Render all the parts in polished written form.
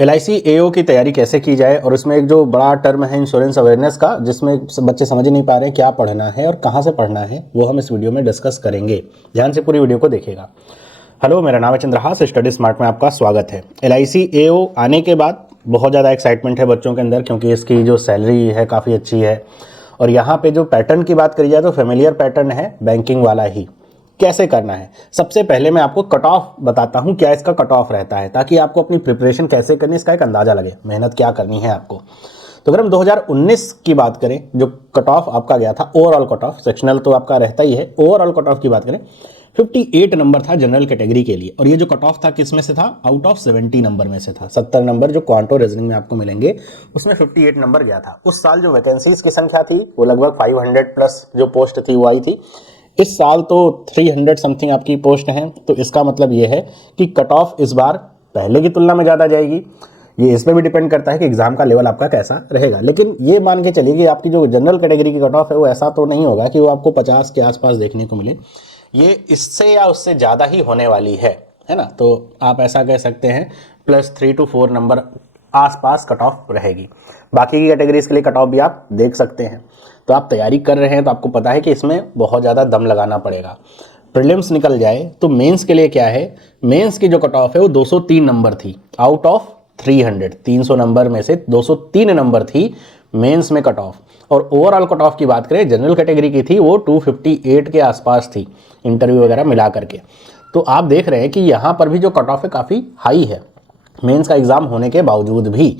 LIC AO की तैयारी कैसे की जाए, और इसमें एक जो बड़ा टर्म है इंश्योरेंस अवेयरनेस का, जिसमें बच्चे समझ नहीं पा रहे हैं क्या पढ़ना है और कहाँ से पढ़ना है, वो हम इस वीडियो में डिस्कस करेंगे। ध्यान से पूरी वीडियो को देखिएगा। हेलो, मेरा नाम है चंद्रहास, स्टडी स्मार्ट में आपका स्वागत है। LIC AO आने के बाद बहुत ज़्यादा एक्साइटमेंट है बच्चों के अंदर, क्योंकि इसकी जो सैलरी है काफ़ी अच्छी है। और यहाँ पे जो पैटर्न की बात करी जाए तो फेमिलियर पैटर्न है, बैंकिंग वाला ही। कैसे करना है, सबसे पहले मैं आपको कट ऑफ बताता हूँ, क्या इसका कट ऑफ रहता है, ताकि आपको अपनी प्रिपरेशन कैसे करनी इसका एक अंदाजा लगे, मेहनत क्या करनी है आपको। तो अगर हम 2019 की बात करें, जो कट ऑफ आपका गया था, ओवरऑल कट ऑफ, सेक्शनल तो आपका रहता ही है, ओवरऑल कट ऑफ की बात करें 58 नंबर था जनरल कैटेगरी के लिए। और ये जो कट ऑफ था किस में से था, आउट ऑफ 70 नंबर में से था। 70 नंबर जो क्वांट और रीजनिंग में आपको मिलेंगे, उसमें 58 नंबर गया था। उस साल जो वैकेंसीज की संख्या थी वो लगभग 500 प्लस जो पोस्ट थी वो आई थी। इस साल तो 300 समथिंग आपकी पोस्ट हैं। तो इसका मतलब ये है कि कट ऑफ इस बार पहले की तुलना में ज़्यादा जाएगी। ये इस पर भी डिपेंड करता है कि एग्जाम का लेवल आपका कैसा रहेगा। लेकिन ये मान के चलिए कि आपकी जो जनरल कैटेगरी की कट ऑफ है वो ऐसा तो नहीं होगा कि वो आपको 50 के आसपास देखने को मिले। ये इससे या उससे ज़्यादा ही होने वाली है ना। तो आप ऐसा कह सकते हैं +3 to 4 नंबर आसपास कट ऑफ रहेगी। बाकी की कैटेगरीज के लिए कट ऑफ भी आप देख सकते हैं। तो आप तैयारी कर रहे हैं तो आपको पता है कि इसमें बहुत ज़्यादा दम लगाना पड़ेगा। प्रीलिम्स निकल जाए तो मेंस के लिए क्या है, मेंस की जो कट ऑफ है वो 203 नंबर थी आउट ऑफ 300। 300 नंबर में से 203 नंबर थी मेंस में कट ऑफ। और ओवरऑल कट ऑफ की बात करें, जनरल कैटेगरी की थी वो 258 के आसपास थी, इंटरव्यू वगैरह मिला करके। तो आप देख रहे हैं कि यहाँ पर भी जो कट ऑफ है काफ़ी हाई है, मेंस का एग्ज़ाम होने के बावजूद भी।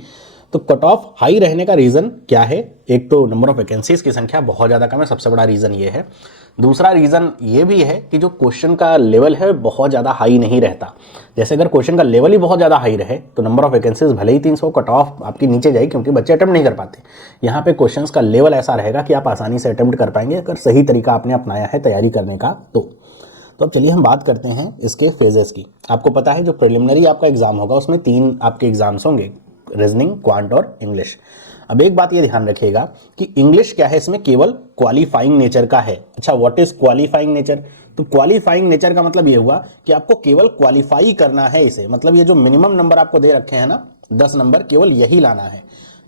तो कट ऑफ हाई रहने का रीज़न क्या है, एक तो नंबर ऑफ वैकेंसीज की संख्या बहुत ज़्यादा कम है, सबसे बड़ा रीज़न ये है। दूसरा रीज़न ये भी है कि जो क्वेश्चन का लेवल है बहुत ज़्यादा हाई नहीं रहता। जैसे अगर क्वेश्चन का लेवल ही बहुत ज़्यादा हाई रहे तो नंबर ऑफ वैकेंसीज भले ही 300, कट ऑफ आपकी नीचे जाएगी क्योंकि बच्चे अटेम्प्ट नहीं कर पाते। यहाँ पे क्वेश्चन का लेवल ऐसा रहेगा कि आप आसानी से अटेम्प्ट कर पाएंगे अगर सही तरीका आपने अपनाया है तैयारी करने का। तो अब चलिए हम बात करते हैं इसके फेजेस की। आपको पता है जो प्रिलिमिनरी आपका एग्जाम होगा उसमें 3 आपके एग्जाम्स होंगे, रीजनिंग, क्वांट और इंग्लिश। अब एक बात ये ध्यान रखिएगा कि इंग्लिश क्या है, इसमें केवल क्वालिफाइंग नेचर का है। अच्छा, व्हाट इज क्वालिफाइंग नेचर? तो क्वालिफाइंग नेचर का मतलब ये हुआ कि आपको केवल क्वालिफाई करना है इसे, मतलब ये जो मिनिमम नंबर आपको दे रखे हैं ना 10 नंबर, केवल यही लाना है।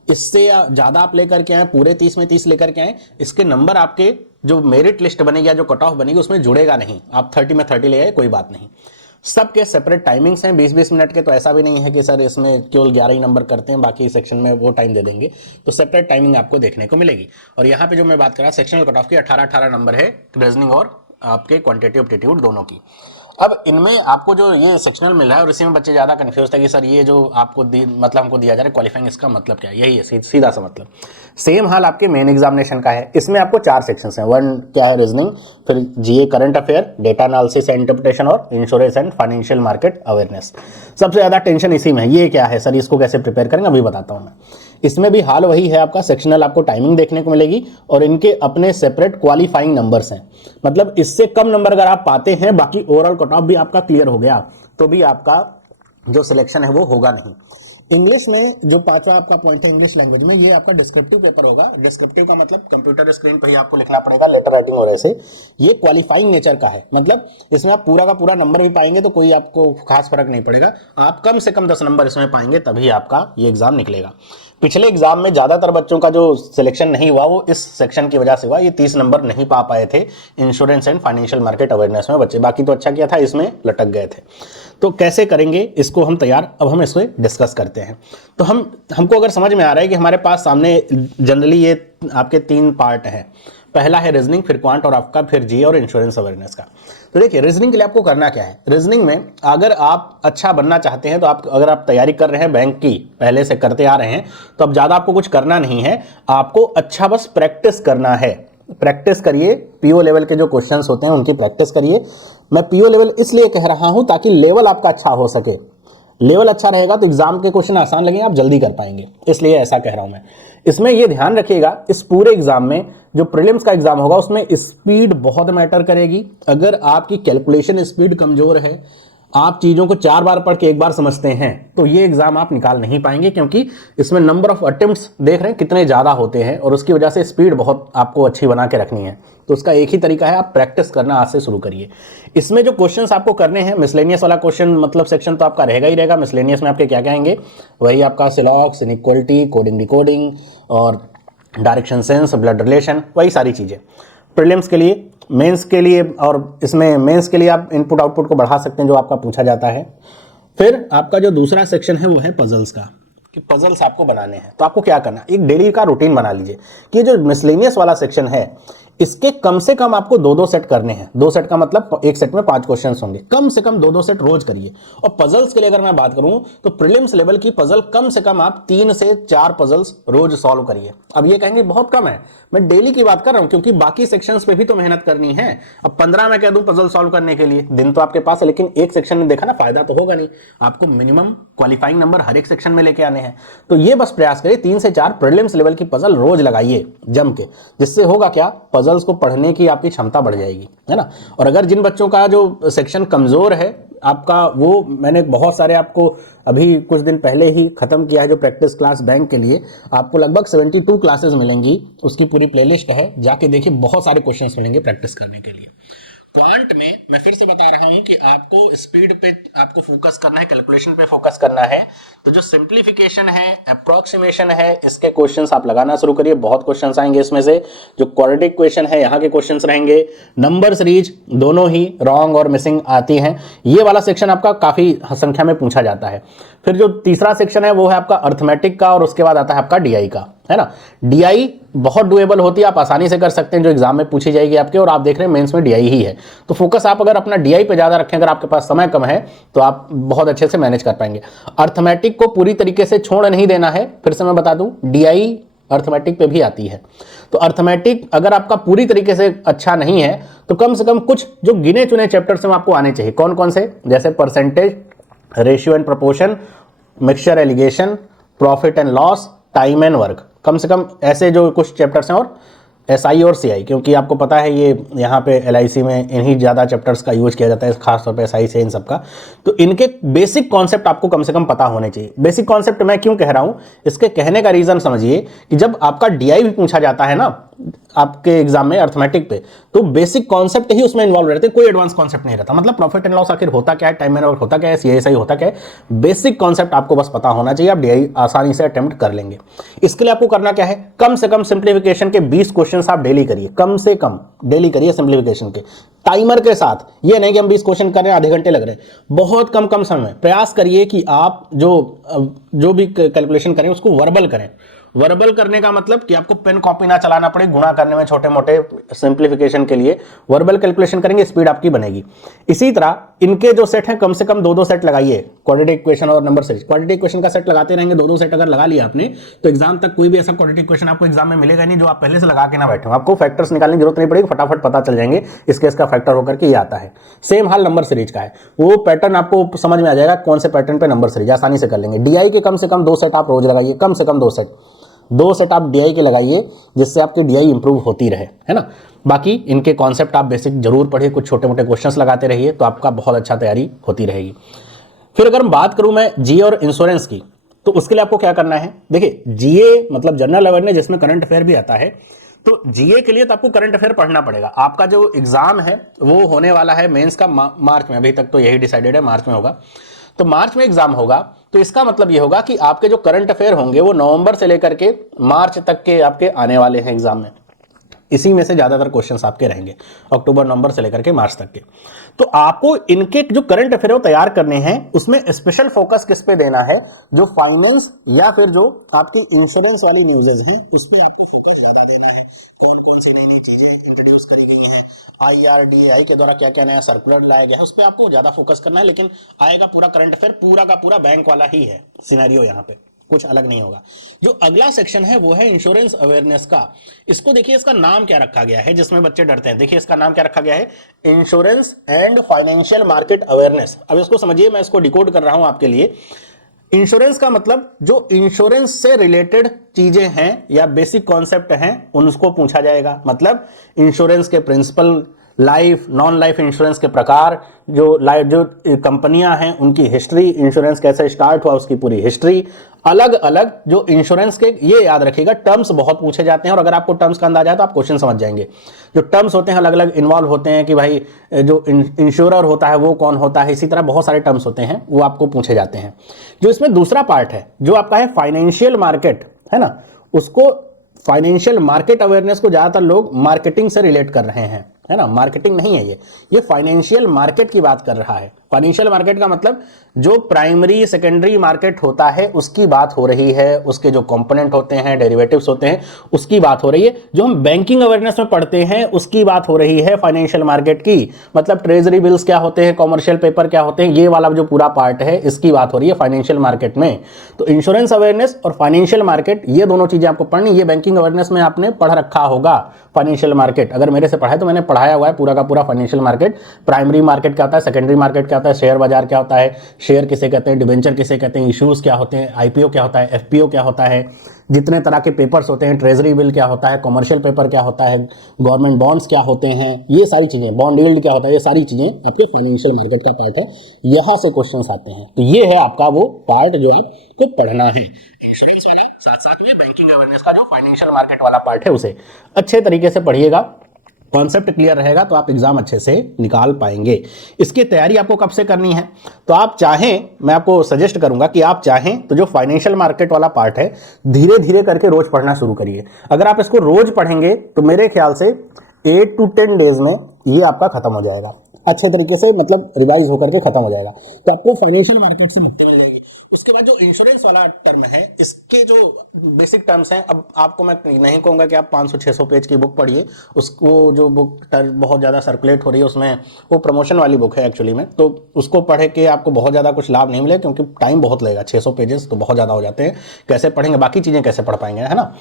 इससे ज़्यादा आप लेकर के आए, पूरे 30 में 30 लेकर के आए, इसके नंबर आपके जो मेरिट लिस्ट बनेगी या जो कट ऑफ बनेगी उसमें जुड़ेगा नहीं। आप 30 में 30 ले आए, कोई बात नहीं। सबके सेपरेट टाइमिंग्स हैं 20-20 मिनट के। तो ऐसा भी नहीं है कि सर इसमें केवल 11 ही नंबर करते हैं, बाकी सेक्शन में वो टाइम दे देंगे। तो सेपरेट टाइमिंग आपको देखने को मिलेगी। और यहाँ पे जो मैं बात कर रहा सेक्शनल कट ऑफ की 18-18 नंबर है, रीजनिंग और आपके क्वांटिटेटिव एप्टीट्यूड दोनों की। अब इनमें आपको जो ये सेक्शनल मिल रहा है और इसी में बच्चे ज़्यादा कन्फ्यूज थे कि सर ये जो आपको मतलब हमको दिया जा रहा है क्वालिफाइंग, इसका मतलब क्या है? यही है सीधा सा मतलब। सेम हाल आपके मेन एग्जामिनेशन का है। इसमें आपको 4 सेक्शंस हैं। 1 क्या है, रीजनिंग, फिर GA current affair, data analysis and interpretation और insurance and financial market awareness. सबसे ज़्यादा टेंशन इसी में है। ये क्या है सर, इसको कैसे प्रिपेयर करेंगे, अभी बताता हूँ मैं। इसमें भी हाल वही है आपका, सेक्शनल आपको टाइमिंग देखने को मिलेगी और इनके अपने सेपरेट क्वालिफाइंग नंबर्स हैं। मतलब इससे कम नंबर अगर आप पाते हैं, बाकी ओवरऑल कट ऑफ भी आपका क्लियर हो गया, तो भी आपका जो सिलेक्शन है वो होगा नहीं। इंग्लिश में जो 5वां आपका पॉइंट है इंग्लिश लैंग्वेज में, ये आपका डिस्क्रिप्टिव पेपर होगा। डिस्क्रिप्टिव का मतलब कंप्यूटर स्क्रीन पर ही आपको लिखना पड़ेगा, लेटर राइटिंग और ऐसे। ये क्वालिफाइंग नेचर का है, मतलब इसमें आप पूरा का पूरा नंबर भी पाएंगे तो कोई आपको खास फर्क नहीं पड़ेगा। आप कम से कम 10 नंबर इसमें पाएंगे तभी आपका ये एग्जाम निकलेगा। पिछले एग्जाम में ज्यादातर बच्चों का जो सिलेक्शन नहीं हुआ वो इस सेक्शन की वजह से हुआ। ये 30 नंबर नहीं पा पाए थे insurance and financial market awareness में बच्चे, बाकी तो अच्छा किया था, इसमें लटक गए थे। तो कैसे करेंगे इसको हम तैयार, अब हम इसको डिस्कस करते हैं। तो हमको अगर समझ में आ रहा है कि हमारे पास सामने जनरली ये आपके 3 पार्ट हैं। पहला है रीजनिंग, फिर क्वांट और आपका फिर GA और इंश्योरेंस अवेयरनेस का। तो देखिए रीजनिंग के लिए आपको करना क्या है। रीजनिंग में अगर आप अच्छा बनना चाहते हैं तो अगर आप तैयारी कर रहे हैं बैंक की, पहले से करते आ रहे हैं, तो अब ज़्यादा आपको कुछ करना नहीं है। आपको अच्छा बस प्रैक्टिस करना है। प्रैक्टिस करिए, PO लेवल के जो क्वेश्चंस होते हैं उनकी प्रैक्टिस करिए। मैं PO लेवल इसलिए कह रहा हूं ताकि लेवल आपका अच्छा हो सके। लेवल अच्छा रहेगा तो एग्जाम के क्वेश्चन आसान लगेंगे, आप जल्दी कर पाएंगे, इसलिए ऐसा कह रहा हूं मैं। इसमें यह ध्यान रखिएगा, इस पूरे एग्जाम में जो प्रीलिम्स का एग्जाम होगा उसमें स्पीड बहुत मैटर करेगी। अगर आपकी कैलकुलेशन स्पीड कमजोर है, आप चीजों को 4 बार पढ़ के एक बार समझते हैं तो ये एग्जाम आप निकाल नहीं पाएंगे, क्योंकि इसमें नंबर ऑफ अटेम्प्ट्स देख रहे हैं कितने ज्यादा होते हैं और उसकी वजह से स्पीड बहुत आपको अच्छी बना के रखनी है। तो उसका एक ही तरीका है, आप प्रैक्टिस करना आज से शुरू करिए। इसमें जो क्वेश्चंस आपको करने हैं, मिसलेनियस वाला क्वेश्चन मतलब सेक्शन तो आपका रहेगा ही रहेगा। मिसलेनियस में आपके क्या क्या आएंगे, वही आपका सिलॉक्स, इनइक्वालिटी, कोडिंग डिकोडिंग और डायरेक्शन सेंस, ब्लड रिलेशन, वही सारी चीजें। प्रीलिम्स के लिए, मेंस के लिए, और इसमें मेंस के लिए आप इनपुट आउटपुट को बढ़ा सकते हैं जो आपका पूछा जाता है। फिर आपका जो दूसरा सेक्शन है वो है पजल्स का, कि पजल्स आपको बनाने हैं। तो आपको क्या करना है, एक डेली का रूटीन बना लीजिए कि जो मिसलेनियस वाला सेक्शन है इसके कम से कम आपको 2-2 सेट करने हैं। 2 सेट का मतलब एक सेट में 5 क्वेश्चंस होंगे, कम से कम 2-2 सेट रोज करिए। और पजल्स के लिए अगर मैं बात करूं तो प्रीलिम्स लेवल की पजल कम से कम आप 3 से 4 पजल्स रोज सॉल्व करिए। अब ये कहेंगे बहुत कम है, मैं डेली की बात कर रहा हूं, क्योंकि बाकी सेक्शंस पे भी तो मेहनत करनी है। अब 15 मैं कह दूं पजल सॉल्व करने के लिए, दिन तो आपके पास है, लेकिन एक सेक्शन में देखा ना फायदा तो होगा नहीं। आपको मिनिमम क्वालिफाइंग नंबर हर एक सेक्शन में लेके आने हैं। तो ये बस प्रयास करिए 3 से 4 प्रीलिम्स लेवल की पजल रोज लगाइए जम के, जिससे होगा क्या, पजल्स को पढ़ने की आपकी क्षमता बढ़ जाएगी, है ना। और अगर जिन बच्चों का जो सेक्शन कमजोर है आपका, वो मैंने बहुत सारे आपको अभी कुछ दिन पहले ही खत्म किया है जो प्रैक्टिस क्लास बैंक के लिए, आपको लगभग 72 क्लासेस मिलेंगी, उसकी पूरी प्लेलिस्ट है, जाके देखिए बहुत सारे क्वेश्चंस मिलेंगे प्रैक्टिस करने के लिए। क्वांट में मैं फिर से बता रहा हूं कि आपको स्पीड पे आपको फोकस करना है, कैलकुलेशन पे फोकस करना है। तो जो सिंप्लीफिकेशन है, अप्रोक्सीमेशन है, इसके क्वेश्चंस आप लगाना शुरू करिए। बहुत क्वेश्चंस आएंगे इसमें से। जो क्वाड्रेटिक क्वेश्चन है यहाँ के क्वेश्चंस रहेंगे। नंबर सीरीज दोनों ही रॉन्ग और मिसिंग आती हैं, ये वाला सेक्शन आपका काफी संख्या में पूछा जाता है। फिर जो तीसरा सेक्शन है वो है आपका अर्थमेटिक का, और उसके बाद आता है आपका डीआई का, है ना। डीआई बहुत डुएबल होती है, आप आसानी से कर सकते हैं, जो एग्जाम में पूछी जाएगी आपके, और आप देख रहे हैं मेंस में डीआई ही है। तो फोकस आप अगर अपना डीआई पे ज्यादा रखें, अगर आपके पास समय कम है तो आप बहुत अच्छे से मैनेज कर पाएंगे। अर्थमेटिक को पूरी तरीके से छोड़ नहीं देना है, फिर से मैं बता दूं डीआई अर्थमेटिक पे भी आती है। तो अर्थमेटिक अगर आपका पूरी तरीके से अच्छा नहीं है तो कम से कम कुछ जो गिने चुने चैप्टर्स में आपको आने चाहिए। कौन कौन से, जैसे percentage, ratio and proportion, mixture alligation, profit and loss, time and work, कम से कम ऐसे जो कुछ चैप्टर्स हैं। और एसआई और सीआई, क्योंकि आपको पता है ये यहाँ पे एलआईसी में इन्हीं ज़्यादा चैप्टर्स का यूज किया जाता है, खासतौर पे एसआई से इन सब का। तो इनके बेसिक कॉन्सेप्ट आपको कम से कम पता होने चाहिए। बेसिक कॉन्सेप्ट मैं क्यों कह रहा हूँ, इसके कहने का रीज़न समझिए कि जब आपका डीआई भी पूछा जाता है ना आपके एग्जाम में अर्थमेटिक पे, तो बेसिक कॉन्सेप्ट ही उसमें इन्वॉल्व रहते हैं, कोई एडवांस कॉन्सेप्ट नहीं रहता। मतलब प्रॉफिट एंड लॉस आखिर होता क्या है, टाइम एंड वर्क होता क्या है, सीएसआई होता क्या है, बेसिक कॉन्सेप्ट आपको बस पता होना चाहिए, आप डीआई आसानी से अटेम्प्ट कर लेंगे। इसके लिए आपको करना क्या है, कम से कम सिंप्लीफिकेशन के 20 क्वेश्चन आप डेली करिए, कम से कम डेली करिए सिंप्लीफिकेशन के, टाइमर के साथ। ये नहीं कि हम 20 क्वेश्चन कर रहे हैं आधे घंटे लग रहे हैं, बहुत कम कम समय। प्रयास करिए कि आप जो भी कैलकुलेशन करें उसको वर्बल करें। वर्बल करने का मतलब कि आपको पेन कॉपी ना चलाना पड़े गुणा करने में, छोटे मोटे सिंप्लीफिकेशन के लिए वर्बल कैलकुलेशन करेंगे, स्पीड आपकी बनेगी। इसी तरह इनके जो सेट हैं कम से कम 2-2 सेट लगाइए, क्वाड्रेटिक इक्वेशन और नंबर सीरीज। क्वाड्रेटिक इक्वेशन का सेट लगाते रहेंगे, 2-2 सेट अगर लगा लिया आपने तो एग्जाम तक कोई भी ऐसा क्वाड्रेटिक इक्वेशन आपको एग्जाम में मिलेगा नहीं जो आप पहले से लगा के ना बैठे हो। आपको फैक्टर्स निकालने की जरूरत नहीं पड़ेगी, फटाफट पता चल जाएंगे इसके इसका फैक्टर होकर के ये आता है। सेम हाल नंबर सीरीज का है, वो पैटर्न आपको समझ में आ जाएगा कौन से पैटर्न पे नंबर सीरीज आसानी से कर लेंगे। डीआई के कम से कम 2 सेट आप रोज लगाइए, कम से कम 2 सेट आप डीआई के लगाइए, जिससे आपकी डीआई इंप्रूव होती रहे, है ना। बाकी इनके कॉन्सेप्ट आप बेसिक जरूर पढ़िए, कुछ छोटे मोटे क्वेश्चंस लगाते रहिए, तो आपका बहुत अच्छा तैयारी होती रहेगी। फिर अगर बात करूं मैं जीए और इंश्योरेंस की, तो उसके लिए आपको क्या करना है, देखिए जीए मतलब जनरल अवेयरनेस, जिसमें करंट अफेयर भी आता है। तो जीए के लिए तो आपको करंट अफेयर पढ़ना पड़ेगा। आपका जो एग्जाम है वो होने वाला है मेंस का मार्च में, अभी तक तो यही डिसाइडेड है, मार्च में होगा। तो मार्च में एग्जाम होगा, तो इसका मतलब ये होगा कि आपके जो करंट अफेयर होंगे वो नवंबर से लेकर के मार्च तक के आपके आने वाले हैं एग्जाम में। इसी में से ज्यादातर क्वेश्चंस आपके रहेंगे, अक्टूबर नवंबर से लेकर के मार्च तक के। तो आपको इनके जो करंट अफेयर तैयार करने हैं, उसमें स्पेशल फोकस किस पे देना है, जो फाइनेंस या फिर जो आपकी इंश्योरेंस वाली न्यूज़ेस हैं, उसमें आपको फोकस ज्यादा देना है। कौन कौन सी नई नई चीजें इंट्रोड्यूस करी गई हैं, IRDAI के द्वारा क्या क्या नया सर्कुलर लाया गया है, उस पर आपको ज्यादा फोकस करना है। लेकिन आएगा पूरा करंट अफेयर, पूरा का पूरा बैंक वाला ही है सिनेरियो, यहाँ पे कुछ अलग नहीं होगा। जो अगला सेक्शन है वो है इंश्योरेंस अवेयरनेस का। इसको देखिए, इसका नाम क्या रखा गया है, जिसमें बच्चे डरते हैं। देखिए इसका नाम क्या रखा गया है, insurance and financial market awareness. अब इसको समझिए, मैं इसको डिकोड कर रहा हूं आपके लिए। इंश्योरेंस का मतलब जो इंश्योरेंस से रिलेटेड चीजें हैं या बेसिक कॉन्सेप्ट हैं, उनको पूछा जाएगा। मतलब इंश्योरेंस के principle life non life insurance के प्रकार, जो कंपनियां हैं उनकी हिस्ट्री, इंश्योरेंस कैसे स्टार्ट हुआ उसकी पूरी हिस्ट्री, अलग अलग जो इंश्योरेंस के, ये याद रखिएगा टर्म्स बहुत पूछे जाते हैं और अगर आपको टर्म्स का अंदाजा है तो आप क्वेश्चन समझ जाएंगे। जो टर्म्स होते हैं अलग अलग इन्वॉल्व होते हैं कि भाई जो इंश्योरर होता है वो कौन होता है, इसी तरह बहुत सारे टर्म्स होते हैं वो आपको पूछे जाते हैं। जो इसमें दूसरा पार्ट है जो आपका है फाइनेंशियल मार्केट, है ना, उसको फाइनेंशियल मार्केट अवेयरनेस को ज्यादातर लोग मार्केटिंग से रिलेट कर रहे हैं, है ना, मार्केटिंग नहीं है ये फाइनेंशियल मार्केट की बात कर रहा है। फाइनेंशियल मार्केट का मतलब जो प्राइमरी सेकेंडरी मार्केट होता है उसकी बात हो रही है, उसके जो कंपोनेंट होते हैं, डेरिवेटिव्स होते हैं, उसकी बात हो रही है। जो हम बैंकिंग अवेयरनेस में पढ़ते हैं उसकी बात हो रही है फाइनेंशियल मार्केट की, मतलब ट्रेजरी बिल्स क्या होते हैं, कॉमर्शियल पेपर क्या होते हैं, ये वाला जो पूरा पार्ट है इसकी बात हो रही है फाइनेंशियल मार्केट में। तो इंश्योरेंस अवेयरनेस और फाइनेंशियल मार्केट ये दोनों चीजें आपको पढ़नी, ये बैंकिंग अवेयरनेस में आपने पढ़ रखा होगा। फाइनेंशियल मार्केट अगर मेरे से पढ़ा है तो मैंने पढ़ाया हुआ है पूरा का पूरा फाइनेंशियल मार्केट। प्राइमरी मार्केट क्या होता है, सेकेंडरी मार्केट क्या होता है, शेयर बाजार क्या होता है, शेयर किसे कहते हैं, डिबेंचर किसे कहते हैं, इश्यूज क्या होते हैं, आईपीओ क्या होता है, एफपीओ क्या होता है, जितने तरह के पेपर्स होते हैं, ट्रेजरी बिल क्या होता है, कमर्शियल पेपर क्या होता है, गवर्नमेंट बॉन्ड्स क्या होते हैं, ये सारी चीजें, बॉन्ड यील्ड क्या होता है, ये सारी चीजें आपके फाइनेंशियल मार्केट का पार्ट है। यहां से क्वेश्चंस आते हैं। तो ये है आपका वो पार्ट जो आपको पढ़ना है, इंश्योरेंस वाला, साथ साथ में बैंकिंग अवेयरनेस का जो फाइनेंशियल मार्केट वाला पार्ट है उसे अच्छे तरीके से पढ़िएगा। कॉन्सेप्ट क्लियर रहेगा तो आप एग्जाम अच्छे से निकाल पाएंगे। इसकी तैयारी आपको कब से करनी है, तो आप चाहें, मैं आपको सजेस्ट करूंगा कि आप चाहें तो जो फाइनेंशियल मार्केट वाला पार्ट है धीरे धीरे करके रोज पढ़ना शुरू करिए। अगर आप इसको रोज पढ़ेंगे तो मेरे ख्याल से 8 to 10 डेज में ये आपका खत्म हो जाएगा अच्छे तरीके से, मतलब रिवाइज होकर के खत्म हो जाएगा। तो आपको फाइनेंशियल मार्केट से मुक्ति मिल जाएगी। उसके बाद जो इंश्योरेंस वाला टर्म है, इसके जो बेसिक टर्म्स हैं, अब आपको मैं नहीं कहूंगा कि आप 500-600 पेज की बुक पढ़िए, उसको जो बुक बहुत ज़्यादा सर्कुलेट हो रही है उसमें, वो प्रमोशन वाली बुक है एक्चुअली में, तो उसको पढ़े के आपको बहुत ज़्यादा कुछ लाभ नहीं मिले क्योंकि टाइम बहुत लगेगा। 600 पेजेस तो बहुत ज़्यादा हो जाते हैं, कैसे पढ़ेंगे, बाकी चीज़ें कैसे पढ़ पाएंगे, है ना।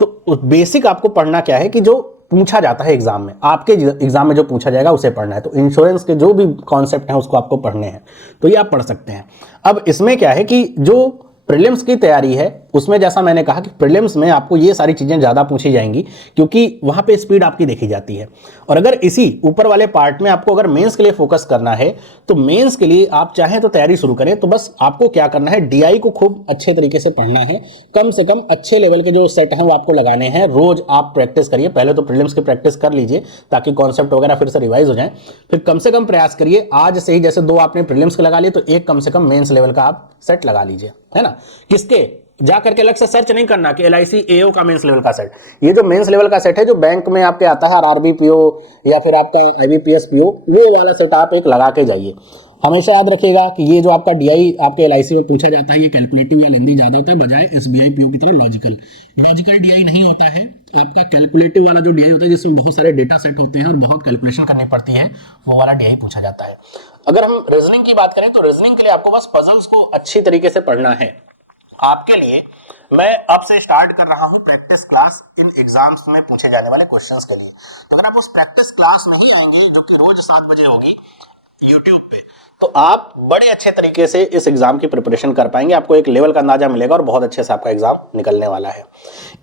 तो बेसिक आपको पढ़ना क्या है कि जो पूछा जाता है एग्जाम में, आपके एग्जाम में जो पूछा जाएगा उसे पढ़ना है। तो इंश्योरेंस के जो भी कॉन्सेप्ट हैं उसको आपको पढ़ने हैं, तो ये आप पढ़ सकते हैं। अब इसमें क्या है कि जो प्रीलिम्स की तैयारी है उसमें जैसा मैंने कहा कि प्रीलिम्स में आपको ये सारी चीजें ज्यादा पूछी जाएंगी क्योंकि वहां पे स्पीड आपकी देखी जाती है। और अगर इसी ऊपर वाले पार्ट में आपको अगर मेंस के लिए फोकस करना है तो मेंस के लिए आप चाहें तो तैयारी शुरू करें। तो बस आपको क्या करना है, डीआई को खूब अच्छे तरीके से पढ़ना है, कम से कम अच्छे लेवल के जो सेट हैं वो आपको लगाने हैं। रोज आप प्रैक्टिस करिए, पहले तो प्रीलिम्स की प्रैक्टिस कर लीजिए ताकि कॉन्सेप्ट वगैरह फिर से रिवाइज हो जाए। फिर कम से कम प्रयास करिए, आज से ही जैसे 2 आपने प्रीलिम्स के लगा लिए तो एक कम से कम मेंस लेवल का आप सेट लगा लीजिए, है ना। किसके जा करके अलग से सर्च नहीं करना कि LIC AO का मेंस लेवल का सेट, ये जो मेंस लेवल का सेट है जो बैंक में आपके आता है RRB PO या फिर आपका IBPS PO, वो वाला सेट आप एक लगा के जाइए। हमेशा याद रखिएगा कि ये जो आपका DI आपके LIC में पूछा जाता है ये कैलकुलेटिव या लेंदी ज्यादा होता है बजाय SBI PO की तरह लॉजिकल DI नहीं होता है। आपका कैलकुलेटिव वाला जो DI होता है जिसमें बहुत सारे डेटा सेट होते हैं और बहुत कैलकुलेशन करनी पड़ती है, वो वाला DI पूछा जाता है। अगर हम रीजनिंग की बात करें तो रीजनिंग के लिए आपको बस पजल्स को अच्छी तरीके से पढ़ना है। आपके लिए मैं अब से स्टार्ट कर रहा हूं प्रैक्टिस क्लास इन एग्जाम्स में पूछे जाने वाले क्वेश्चंस के लिए। तो अगर आप उस प्रैक्टिस क्लास नहीं आएंगे जो कि रोज 7 बजे होगी YouTube पे, तो आप बड़े अच्छे तरीके से इस एग्जाम की प्रिपरेशन कर पाएंगे। आपको एक लेवल का अंदाजा मिलेगा और बहुत अच्छे से आपका एग्जाम निकलने वाला है।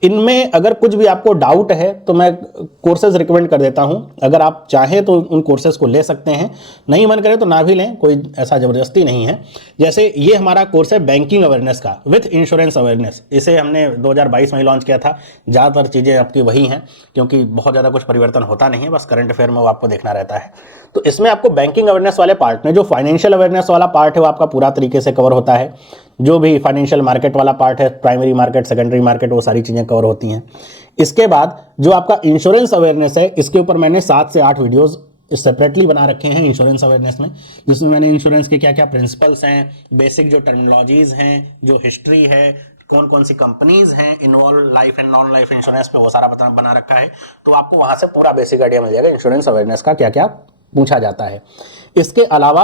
इनमें अगर कुछ भी आपको डाउट है तो मैं कोर्सेज रिकमेंड कर देता हूं, अगर आप चाहें तो उन कोर्सेज को ले सकते हैं, नहीं मन करे तो ना भी लें, कोई ऐसा जबरदस्ती नहीं है। जैसे ये हमारा कोर्स है बैंकिंग अवेयरनेस का विथ इंश्योरेंस अवेयरनेस, इसे हमने 2022 में ही लॉन्च किया था। ज़्यादातर चीज़ें आपकी वही हैं क्योंकि बहुत ज़्यादा कुछ परिवर्तन होता नहीं है, बस करंट अफेयर में वो आपको देखना रहता है। तो इसमें आपको बैंकिंग अवेयरनेस वाले पार्ट में जो फाइनेंशियल अवेयरनेस वाला पार्ट है वो आपका पूरा तरीके से कवर होता है। जो भी फाइनेंशियल मार्केट वाला पार्ट है, प्राइमरी मार्केट, सेकेंडरी मार्केट, वो सारी चीजें कवर होती हैं। इसके बाद जो आपका इंश्योरेंस अवेयरनेस है, इसके ऊपर मैंने 7 से 8 वीडियोस सेपरेटली बना रखे हैं इंश्योरेंस अवेयरनेस में, जिसमें मैंने इंश्योरेंस के क्या क्या प्रिंसिपल्स हैं, बेसिक जो टर्मिनोलॉजीज हैं, जो हिस्ट्री है, कौन कौन सी कंपनीज हैं involve life and non life insurance पे, वो सारा बना रखा है। तो आपको वहां से पूरा बेसिक आइडिया मिल जाएगा इंश्योरेंस अवेयरनेस का क्या क्या पूछा जाता है। इसके अलावा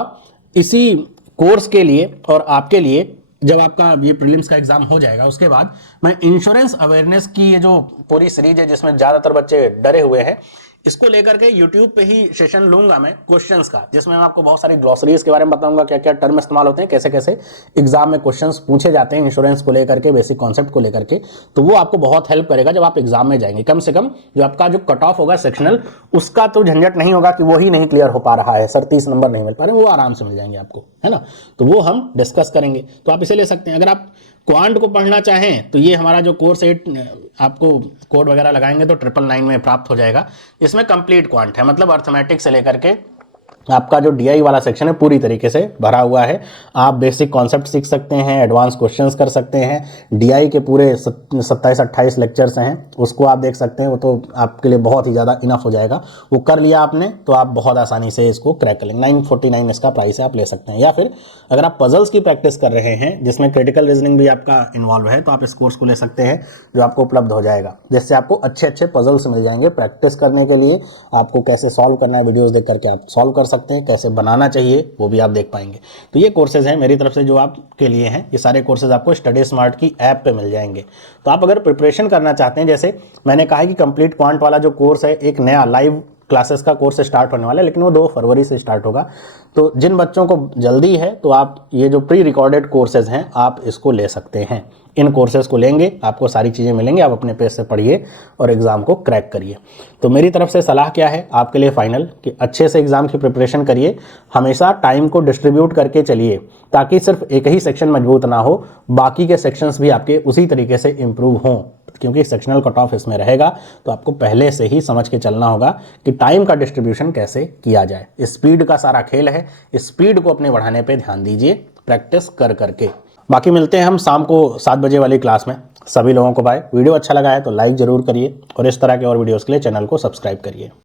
इसी कोर्स के लिए और आपके लिए जब आपका ये प्रीलिम्स का एग्जाम हो जाएगा उसके बाद मैं इंश्योरेंस अवेयरनेस की ये जो पूरी सीरीज है जिसमें ज्यादातर बच्चे डरे हुए हैं, इसको लेकर के YouTube पे ही सेशन लूंगा मैं क्वेश्चंस का, जिसमें मैं आपको बहुत सारी ग्लॉसरीज के बारे में बताऊंगा, क्या क्या टर्म इस्तेमाल होते हैं, कैसे कैसे एग्जाम में क्वेश्चंस पूछे जाते हैं इंश्योरेंस को लेकर के, बेसिक कॉन्सेप्ट को लेकर के। तो वो आपको बहुत हेल्प करेगा जब आप एग्जाम में जाएंगे। कम से कम जो आपका जो कट ऑफ होगा सेक्शनल, उसका तो झंझट नहीं होगा कि वो ही नहीं क्लियर हो पा रहा है, सर 30 नंबर नहीं मिल पा रहे, वो आराम से मिल जाएंगे आपको, है ना। तो वो हम डिस्कस करेंगे, तो आप इसे ले सकते हैं। अगर आप क्वांट को पढ़ना चाहें तो ये हमारा जो कोर्स 8 आपको कोड वगैरह लगाएंगे तो 999 में प्राप्त हो जाएगा। इसमें कंप्लीट क्वांट है, मतलब अर्थमेटिक से लेकर के आपका जो डीआई वाला सेक्शन है पूरी तरीके से भरा हुआ है। आप बेसिक कॉन्सेप्ट सीख सकते हैं, एडवांस क्वेश्चंस कर सकते हैं। डीआई के पूरे 27-28 लेक्चर्स हैं, उसको आप देख सकते हैं। वो तो आपके लिए बहुत ही ज़्यादा इनफ हो जाएगा। वो कर लिया आपने तो आप बहुत आसानी से इसको क्रैक कर लेंगे। 949 इसका प्राइस है, आप ले सकते हैं। या फिर अगर आप पजल्स की प्रैक्टिस कर रहे हैं जिसमें क्रिटिकल रीजनिंग भी आपका इन्वॉल्व है, तो आप इस कोर्स को ले सकते हैं, जो आपको उपलब्ध हो जाएगा, जिससे आपको अच्छे अच्छे पजल्स मिल जाएंगे प्रैक्टिस करने के लिए। आपको कैसे सॉल्व करना है वीडियोज़ देख करके आप सॉल्व कर सकते हैं, कैसे बनाना चाहिए वो भी आप देख पाएंगे। तो ये कोर्सेज हैं मेरी तरफ से जो आपके लिए हैं। ये सारे कोर्सेज आपको स्टडी स्मार्ट की ऐप पे मिल जाएंगे। तो आप अगर प्रिपरेशन करना चाहते हैं, जैसे मैंने कहा कि कंप्लीट क्वांट वाला जो कोर्स है, एक नया लाइव क्लासेस का कोर्स स्टार्ट होने वाला है, लेकिन वो 2 फरवरी से स्टार्ट होगा। तो जिन बच्चों को जल्दी है तो आप ये जो प्री रिकॉर्डेड कोर्सेज हैं आप इसको ले सकते हैं। इन कोर्सेज को लेंगे, आपको सारी चीज़ें मिलेंगी, आप अपने पेज से पढ़िए और एग्ज़ाम को क्रैक करिए। तो मेरी तरफ से सलाह क्या है आपके लिए फाइनल, कि अच्छे से एग्ज़ाम की प्रिपरेशन करिए, हमेशा टाइम को डिस्ट्रीब्यूट करके चलिए, ताकि सिर्फ एक ही सेक्शन मजबूत ना हो, बाकी के सेक्शंस भी आपके उसी तरीके से इम्प्रूव हों। क्योंकि सेक्शनल कट ऑफ इसमें रहेगा, तो आपको पहले से ही समझ के चलना होगा कि टाइम का डिस्ट्रीब्यूशन कैसे किया जाए। स्पीड का सारा खेल है, स्पीड को अपने बढ़ाने पे ध्यान दीजिए प्रैक्टिस कर करके। बाकी मिलते हैं हम शाम को 7 बजे वाली क्लास में। सभी लोगों को बाय। वीडियो अच्छा लगा है तो लाइक जरूर करिए और इस तरह के और वीडियोस के लिए चैनल को सब्सक्राइब करिए।